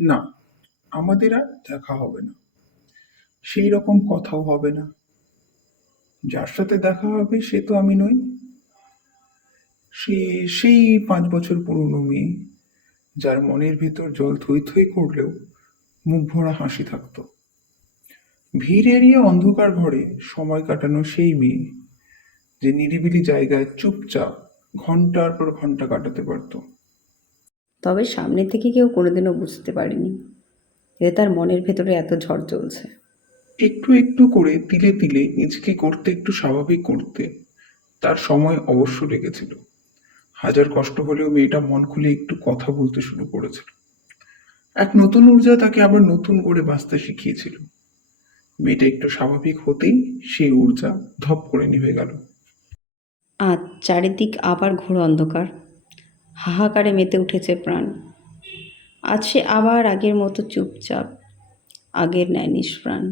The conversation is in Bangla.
না, আমাদের আর দেখা হবে না, সেই রকম কথাও হবে না। যার সাথে দেখা হবে সে তো আমি নই। সে সেই 5 বছর পুরনো মেয়ে, যার মনের ভিতর জল থই থই করলেও মুখ ভরা হাসি থাকতো। ভিড় এড়িয়ে অন্ধকার ঘরে সময় কাটানো সেই মেয়ে, যে নিরিবিলি জায়গায় চুপচাপ ঘন্টার পর ঘন্টা কাটাতে পারতো। তবে সামনে থেকে কেউ কোনোদিনও বুঝতে পারেনি যে তার মনের ভেতরে এত ঝড় চলছে। একটু একটু করে তিলে তিলে নিজেকে করতে একটু স্বাভাবিক করতে তার সময় অবশ্য লেগেছিল। হাজার কষ্ট হলেও মেয়েটা মন খুলে একটু কথা বলতে শুরু করেছিল। এক নতুন ঊর্জা তাকে আবার নতুন করে বাঁচতে শিখিয়েছিল। মেয়েটা একটু স্বাভাবিক হতেই সেই ঊর্জা ধপ করে নিভে গেল। আজ চারিদিক আবার ঘোর অন্ধকার, হাহাকারে মেতে উঠেছে প্রাণ। আজ সে আবার আগের মতো চুপচাপ, আগের ন্যায় নিষ্প্রাণ।